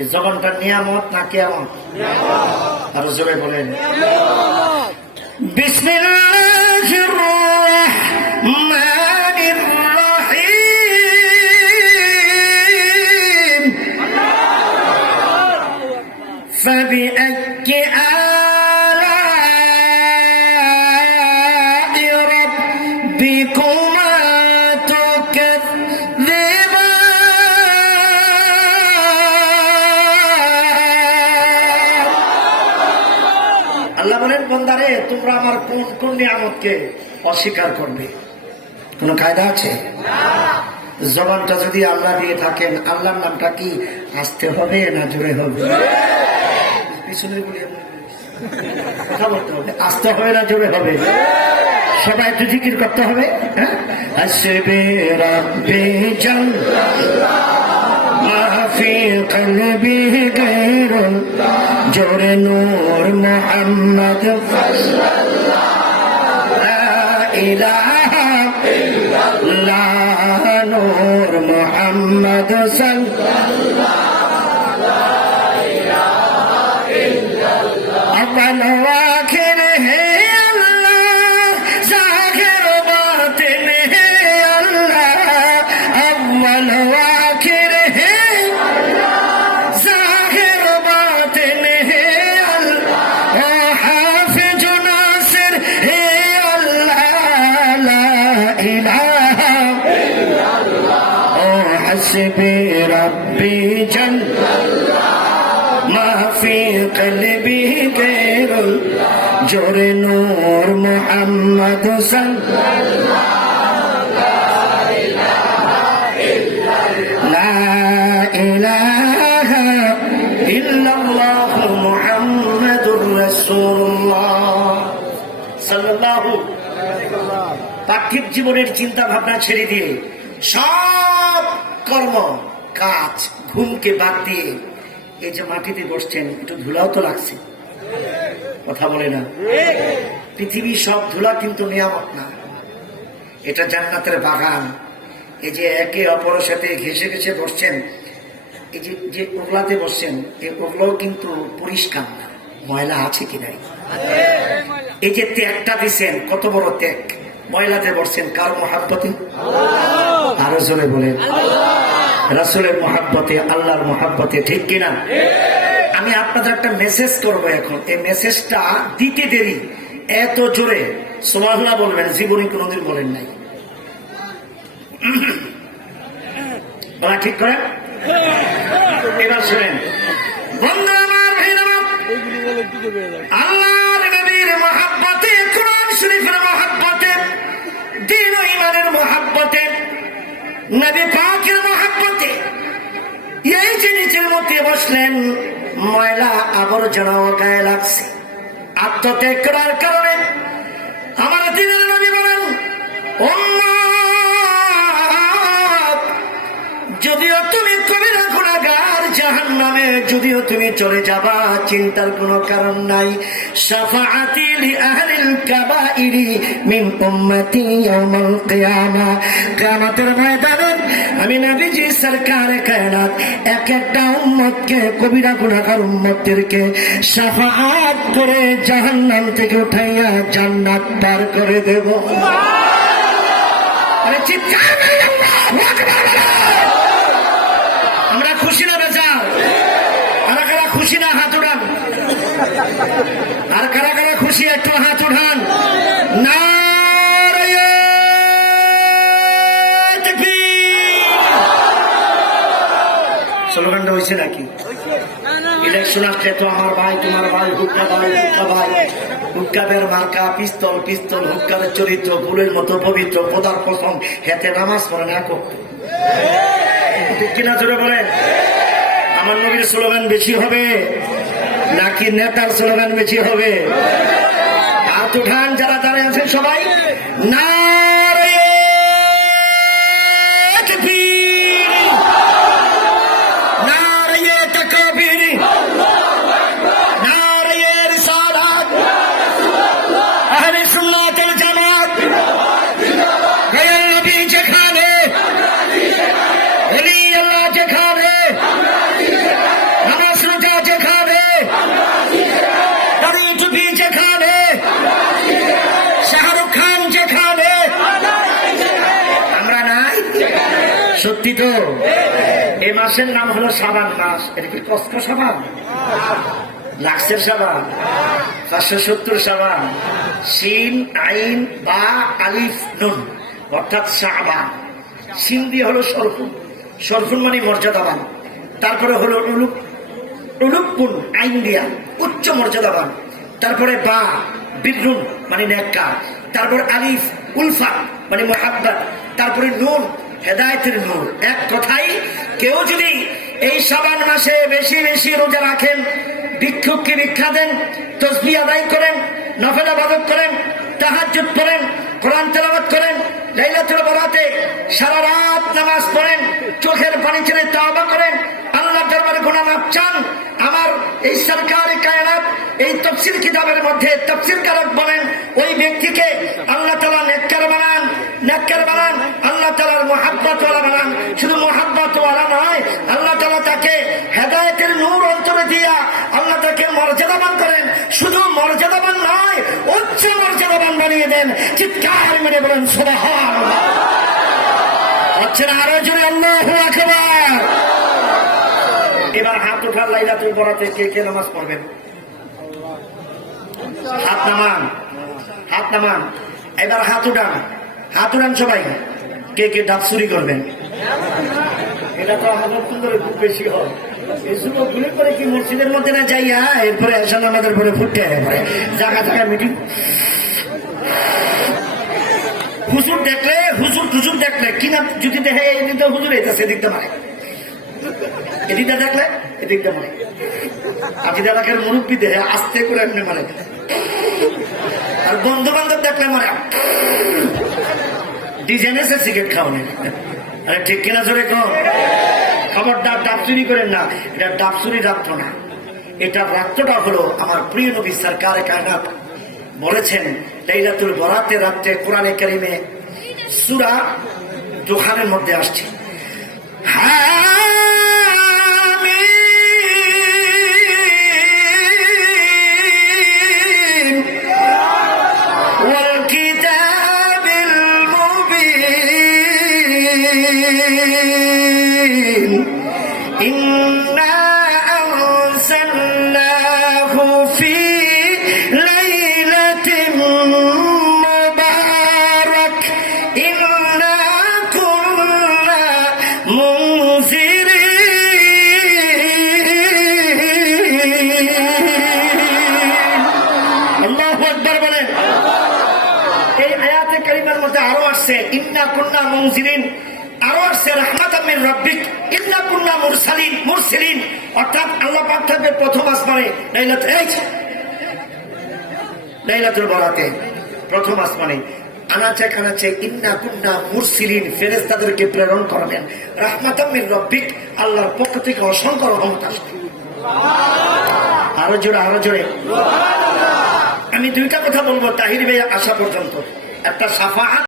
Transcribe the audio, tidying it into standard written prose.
এই জবানটা নিয়ামত না কিয়ামত? আরো জোরে বলেন বিসমিল্লাহির রাহমানির রাহিম। ফাবিআইয়ি আলা'i রাব্বিকুমা তুকাযযিবান। আল্লাহ বলেন, বান্দারে তোমরা আমার কোন কোন নিয়ামতকে অস্বীকার করবে? কোন কায়দা আছে? জবানটা যদি আল্লাহ দিয়ে থাকেন, আল্লাহর নামটা কি আসতে হবে না জোরে হবে? পিছনে কথা বলতে হবে, আসতে হবে না জোরে হবে? সবাই একটু জিকির করতে হবে। হাসবে রাব্বি জাল্লাল্লাহ মা ফি কলবি গায়রুল্লাহ। জোরে নূর মুহাম্মদ সাল্লাল্লাহ লা ইলাহা ইল্লাল্লাহ। নূর মুহাম্মদ সাল্লাল্লাহ লা ইলাহা ইল্লাল্লাহ। আপন আখির হে আল্লাহ, জাহির বাতিন হে আল্লাহ। আউয়াল আখির হে আল্লাহ, জাহির বাতিন হে আল্লাহ। ও হাফিজ নাসির হে আল্লাহ, লা ইলাহা ইল্লাল্লাহ। ও হাসবি রাব্বি জাল্লাল্লাহ মা ফি কলবি গায়রুল্লাহ। জোরে নূর মুহাম্মদ সাল্লাল্লাহ লা ইলাহা ইল্লাল্লাহ মুহাম্মাদুর রাসূলুল্লাহ সাল্লাল্লাহু। পার্থিব জীবনের চিন্তা ভাবনা ছেড়ে দিয়ে সব কর্ম কাজ ঘুমকে বাদ দিয়ে এই যে মাটিতে বসছেন, একটু ধুলাও তো লাগছে, কথা বলে না? পৃথিবীর সব ধুলা কিন্তু নিয়ামত না, এটা জান্নাতের বাগান। এই যে একে অপরের সাথে ঘেসে ঘেসে বসছেন, এই যে ওগলাতে বসছেন, এই ওগলাও কিন্তু পরিষ্কার না, ময়লা আছে কি নাই? এই যে ত্যাগটা দিচ্ছেন, কত বড় ত্যাগ, ময়লাতে বসছেন কার মহাব্বতে? আরো জোরে বলেন রাসূলের মহাব্বতে, আল্লাহর মহাব্বতে, ঠিক কিনা? আমি আপনাদের একটা মেসেজ করব এখন, এই মেসেজটা দিতে দেরি, এত জোরে সুবহানাল্লাহ বলবেন, জীবনে কোনোদিন বলেন নাই। বলা ঠিক করে এবার শুনেন বন্ধু আমার, ভাইরা আমার, আল্লাহর নবীর মহাব্বতে, কোরআন শরীফের মহাব্বতে, দ্বীন ও ঈমানের মহাব্বতে, নবী পাকের মহাব্বতে এই যে নিচের মধ্যে বসলেন, ময়লা আবর্জনাও গায়ে লাগছে, আত্মত্যাগ করার কারণে আমার দ্বীনের নবী বলেন, উম্মত যদিও তুমি কবিরা গুনাহগার, জাহান্নামে যদিও তুমি চলে যাবা, চিন্তার কোনো কারণ নাই। শাফাআতি লি আহলিল কাবাইরি মিন উম্মতি ইয়াউমাল কিয়ামা। কিয়ামতের ময়দানে আমি নবীজি সরকারে কায়নাত এক একটা উম্মতকে, কবিরা গুনাহগার উম্মতদেরকে শাফাআত করে জাহান্নাম থেকে উঠাইয়া জান্নাত পার করে দেব। আরে চিৎকার করে আল্লাহু আকবার। আমরা খুশি না বেজার? কারা কারা খুশি না হাত উঠান, আর কারা কারা খুশি একটু হাত উঠান। নারায়ে তাকবীর। স্লোগানটা হয়েছে নাকি? ইলেকশন আসছে তো আমার ভাই তোমার ভাই, হুক্কা ভাই হুক্কা ভাই, হুক্কাদের মার্কা পিস্তল, পিস্তল হুক্কাদের চরিত্র, ফুলের মতো পবিত্র, খোদার কসম হেতে নামাজ পড়েন এক ওয়াক্ত, ঠিক কিনা জোরে বলেন? আমার নবীর স্লোগান বেশি হবে নাকি নেতার স্লোগান বেশি হবে? হাত উঠান যারা দাঁড়িয়ে আছেন সবাই। নারায়ে তাকবীর, নারায়ে তাকবীর, নারায়ে রিসালাত, আহলে সুন্নাত ওয়াল জামাত। গায়ের নবী যেখানে, ওলি আল্লাহ যেখানে, তো? এই মাসের নাম হলো শাবান মাস। এটা কি কস্কো শাবান, লাক্সের শাবান, 570 শাবান, শিন আইন বা আলিফ নুন অর্থাৎ শাবান। শিন দিয়ে হলো সরফুন, সরফুন মানে মর্যাদাবান। তারপরে হলো উলুপুন আইন দিয়া উচ্চ মর্যাদাবান। তারপরে বা বিদ্রুন মানে নেককার। তারপর আলিফ উলফা মানে মুহাব্বত। তারপরে নূর হেদায়েতের নূর। এক কথাই কেউ যদি এই শাবান মাসে বেশি বেশি রোজা রাখেন, ভিক্ষুককে ভিক্ষা দেন, তসবিহ আদায় করেন, নফল ইবাদত করেন, তাহাজ্জুদ পড়েন, কোরআন তেলাওয়াত করেন, লাইলাতুল বরাতে সারা রাত নামাজ পড়েন, চোখের পানি ছেড়ে তাওবা করেন, আল্লাহর দরবারে গুনাহ মাফ চান, আমার এই সরকারি কায়নাত এই তাফসীর কিতাবের মধ্যে তাফসীরকারক বলেন ওই ব্যক্তিকে আল্লাহ তাআলা নেককার বানান, নেককার বানান, আল্লাহ তাআলার মুহাব্বত ওয়ালা বানান। শুধু মুহাব্বত ওয়ালা নয়, আল্লাহ তাআলা তাকে হেদায়েতের নূর অন্তরে দিয়া আল্লাহ তাকে মর্যাদাবান করেন। শুধু মর্যাদাবান নয়, উচ্চ মর্যাদাবান বানিয়ে দেন। চিৎকার মেরে বলেন সুবহানাল্লাহ। হচ্ছে না? আরো জোরে আল্লাহু আকবার। এবার হাত উঠান, লাইলাতুল বরাতে কে কে নামাজ পড়বেন? হাত নামান, হাত নামান। এবার হাত উঠান, হাত উঠান সবাই। কে কে ডাব চুরি করবেন? এটা তো আমাদের সুন্দর খুব বেশি হয়। এই যুবক গুলি করে কি মসজিদের মধ্যে না যাইয়া এরপরে এসান আমাদের পরে ফুটতে পরে জায়গা জায়গা মিটিং। হুজুর দেখলে, হুজুর দেখলে কিনা যদি দেখে এদিকে হুজুর এইতেছে এদিকটা মারে, এদিকটা দেখলে এদিকটা মারে। আর যদি এলাকার মুরব্বী দেখে আস্তে করে এমনি মারে। আর বন্ধু বান্ধব দেখলে মারে ডিজাইন এসে সিগারেট খাওয়ানো। আরে ঠিক কিনা জোরে কম। খবরদার ডাব চুরি করেন না। এটা ডাব চুরি রাত্র না, এটা রাত্রটা হলো আমার প্রিয় নবী সরকার কায়নাত বলেছেন লাইলাতুল বরাতে রাত্রে কোরআনে কারিমে সূরা দুখানের মধ্যে আসছে ইন্না কুন্না মুনজিরিন, আরো আসছে রাহমাতাম মির রাব্বিক, ইন্না কুন্না মুরসালিন। অর্থাৎ আল্লাহ পাক থাকবে প্রথম আসমানে লাইলাতুল বরাতে, প্রথম আসমানে আনাচে কানাচে ইন্না কুন্না মুরসালিন, ফেরেশতাদেরকে প্রেরণ করবেন। রাহমাতাম মির রাব্বিক, আল্লাহর পক্ষ থেকে অসংখ্য রহমত আসবে। আরো জোরে, আরো জোরে। আমি দুইটা কথা বলবো তাহির ভাই আসা পর্যন্ত। একটা সাফাআত